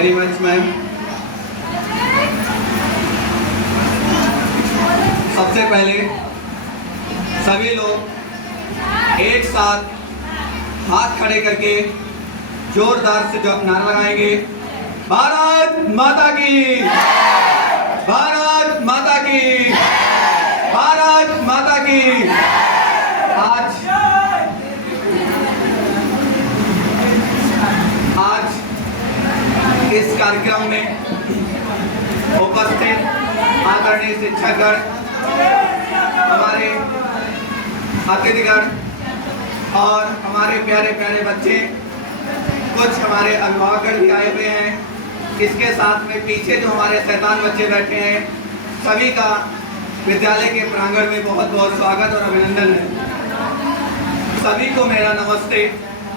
Very much ma'am. सबसे पहले सभी लोग एक साथ हाथ खड़े करके जोरदार से नारा लगाएंगे, भारत माता की, भारत माता की, भारत माता की। आज इस कार्यक्रम में उपस्थित आदरणीय शिक्षकगण, हमारे अतिथिगण और हमारे प्यारे प्यारे बच्चे, कुछ हमारे अभिभावक भी आए हुए हैं। इसके साथ में पीछे जो हमारे शैतान बच्चे बैठे हैं, सभी का विद्यालय के प्रांगण में बहुत बहुत स्वागत और अभिनंदन है। सभी को मेरा नमस्ते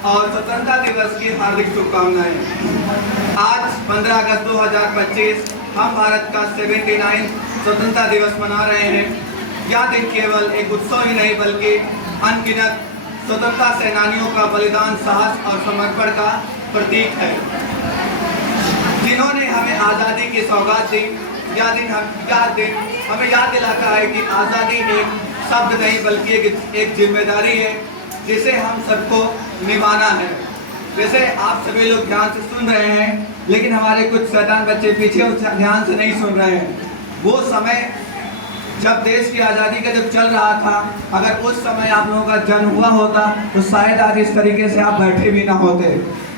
और स्वतंत्रता दिवस की हार्दिक शुभकामनाएं। आज 15 अगस्त 2025 हम भारत का 79 स्वतंत्रता दिवस मना रहे हैं। यह दिन केवल एक उत्सव ही नहीं बल्कि अनगिनत स्वतंत्रता सेनानियों का बलिदान, साहस और समर्पण का प्रतीक है, जिन्होंने हमें आज़ादी की सौगात दी। यह दिन हमें याद दिलाता है कि आज़ादी एक शब्द नहीं बल्कि एक जिम्मेदारी है, जिसे हम सबको निभाना है। जैसे आप सभी लोग ध्यान से सुन रहे हैं, लेकिन हमारे कुछ शैतान बच्चे पीछे ध्यान से नहीं सुन रहे हैं। वो समय जब देश की आज़ादी का जब चल रहा था, अगर उस समय आप लोगों का जन्म हुआ होता तो शायद आज इस तरीके से आप बैठे भी ना होते।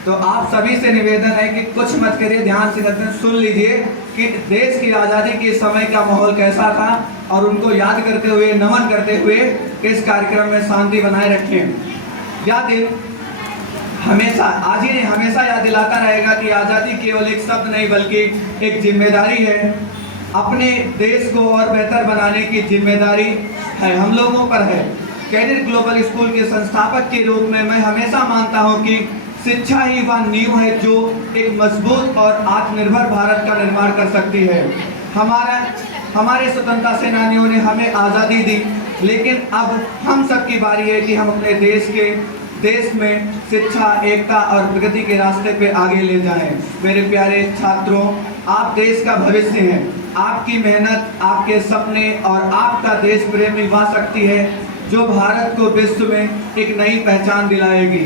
तो आप सभी से निवेदन है कि कुछ मत करिए, ध्यान से सुन लीजिए कि देश की आज़ादी के समय का माहौल कैसा था और उनको याद करते हुए, नमन करते हुए इस कार्यक्रम में शांति बनाए रखें। यह दिन हमेशा, आज ही नहीं हमेशा याद दिलाता रहेगा कि आज़ादी केवल एक शब्द नहीं बल्कि एक जिम्मेदारी है। अपने देश को और बेहतर बनाने की जिम्मेदारी है, हम लोगों पर है। कैडेट ग्लोबल स्कूल के संस्थापक के रूप में मैं हमेशा मानता हूं कि शिक्षा ही वह नींव है जो एक मजबूत और आत्मनिर्भर भारत का निर्माण कर सकती है। हमारे स्वतंत्रता सेनानियों ने हमें आज़ादी दी, लेकिन अब हम सब की बारी है कि हम अपने देश में शिक्षा, एकता और प्रगति के रास्ते पे आगे ले जाएं। मेरे प्यारे छात्रों, आप देश का भविष्य हैं। आपकी मेहनत, आपके सपने और आपका देश प्रेम निभा सकती है जो भारत को विश्व में एक नई पहचान दिलाएगी।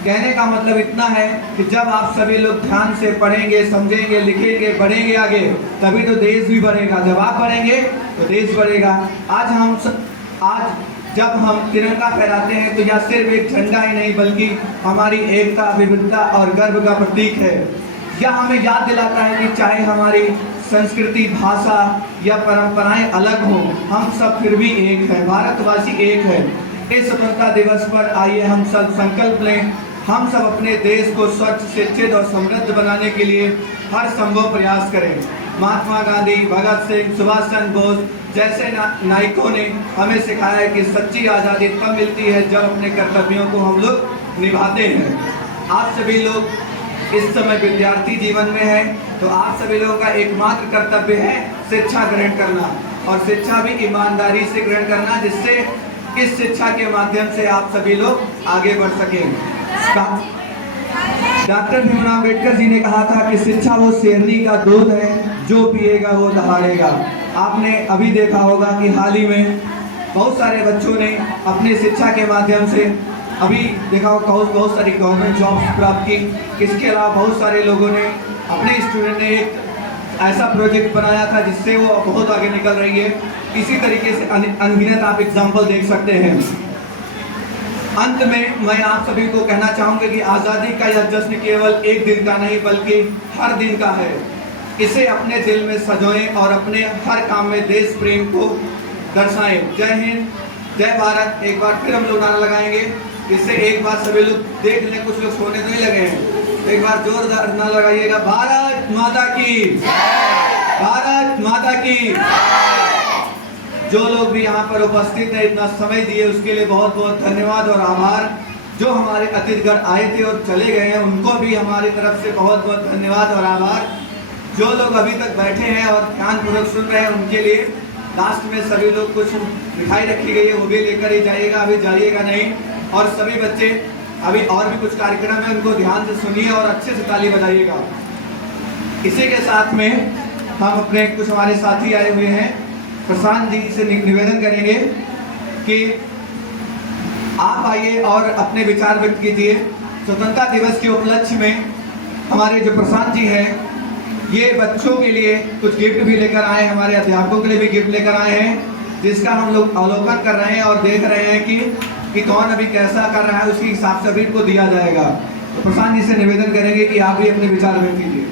कहने का मतलब इतना है कि जब आप सभी लोग ध्यान से पढ़ेंगे, समझेंगे, लिखेंगे, बढ़ेंगे आगे, तभी तो देश भी बढ़ेगा। जब आप बढ़ेंगे तो देश बढ़ेगा। आज जब हम तिरंगा फहराते हैं तो यह सिर्फ एक झंडा ही नहीं बल्कि हमारी एकता, विविधता और गर्व का प्रतीक है। यह हमें याद दिलाता है कि चाहे हमारी संस्कृति, भाषा या परंपराएं अलग हों, हम सब फिर भी एक हैं, भारतवासी एक है। इस स्वतंत्रता दिवस पर आइए हम सब संकल्प लें, हम सब अपने देश को स्वच्छ, शिक्षित और समृद्ध बनाने के लिए हर संभव प्रयास करें। महात्मा गांधी, भगत सिंह, सुभाष चंद्र बोस जैसे नायकों ने हमें सिखाया है कि सच्ची आज़ादी तब मिलती है जब अपने कर्तव्यों को हम लोग निभाते हैं। आप सभी लोग इस समय विद्यार्थी जीवन में हैं, तो आप सभी लोगों का एकमात्र कर्तव्य है शिक्षा ग्रहण करना, और शिक्षा भी ईमानदारी से ग्रहण करना, जिससे इस शिक्षा के माध्यम से आप सभी लोग आगे बढ़ सकें। डॉक्टर भीमराव अम्बेडकर जी ने कहा था कि शिक्षा वो शेरनी का दूध है, जो पिएगा वो दहाड़ेगा। आपने अभी देखा होगा कि हाल ही में बहुत सारे बच्चों ने अपनी शिक्षा के माध्यम से अभी देखा होगा बहुत सारी गवर्नमेंट जॉब्स प्राप्त की। इसके अलावा बहुत सारे लोगों ने, अपने स्टूडेंट ने एक ऐसा प्रोजेक्ट बनाया था जिससे वो बहुत आगे निकल रही है। इसी तरीके से अनगिनत आप एग्जाम्पल देख सकते हैं। अंत में मैं आप सभी को कहना चाहूँगा कि आज़ादी का यह जश्न केवल एक दिन का नहीं बल्कि हर दिन का है। इसे अपने दिल में सजोएं और अपने हर काम में देश प्रेम को दर्शाएं। जय हिंद, जय भारत। एक बार फिर हम लोग नारा लगाएंगे। इससे एक बार सभी लोग देख लें, कुछ लोग सोने तो नहीं लगे हैं। एक बार जोरदार नारा लगाइएगा, भारत माता की, भारत माता की। जो लोग भी यहाँ पर उपस्थित हैं, इतना समय दिए, उसके लिए बहुत बहुत धन्यवाद और आभार। जो हमारे अतिथिगण आए थे और चले गए हैं, उनको भी हमारी तरफ से बहुत बहुत धन्यवाद और आभार। जो लोग अभी तक बैठे हैं और ध्यानपूर्वक सुन रहे हैं, उनके लिए लास्ट में सभी लोग कुछ मिठाई रखी गई है, वो भी लेकर ही जाइएगा, अभी जाइएगा नहीं। और सभी बच्चे, अभी और भी कुछ कार्यक्रम है, उनको ध्यान से सुनिए और अच्छे से ताली बजाइएगा। इसी के साथ में हम अपने कुछ हमारे साथी आए हुए हैं, प्रशांत जी से निवेदन करेंगे कि आप आइए और अपने विचार व्यक्त कीजिए। स्वतंत्रता दिवस के उपलक्ष्य में हमारे जो प्रशांत जी हैं, ये बच्चों के लिए कुछ गिफ्ट भी लेकर आए, हमारे अध्यापकों के लिए भी गिफ्ट लेकर आए हैं, जिसका हम लोग अवलोकन कर रहे हैं और देख रहे हैं कि कौन अभी कैसा कर रहा है, उसी हिसाब से अभी को दिया जाएगा। तो प्रशांत जी से निवेदन करेंगे कि आप भी अपने विचार व्यक्त कीजिए।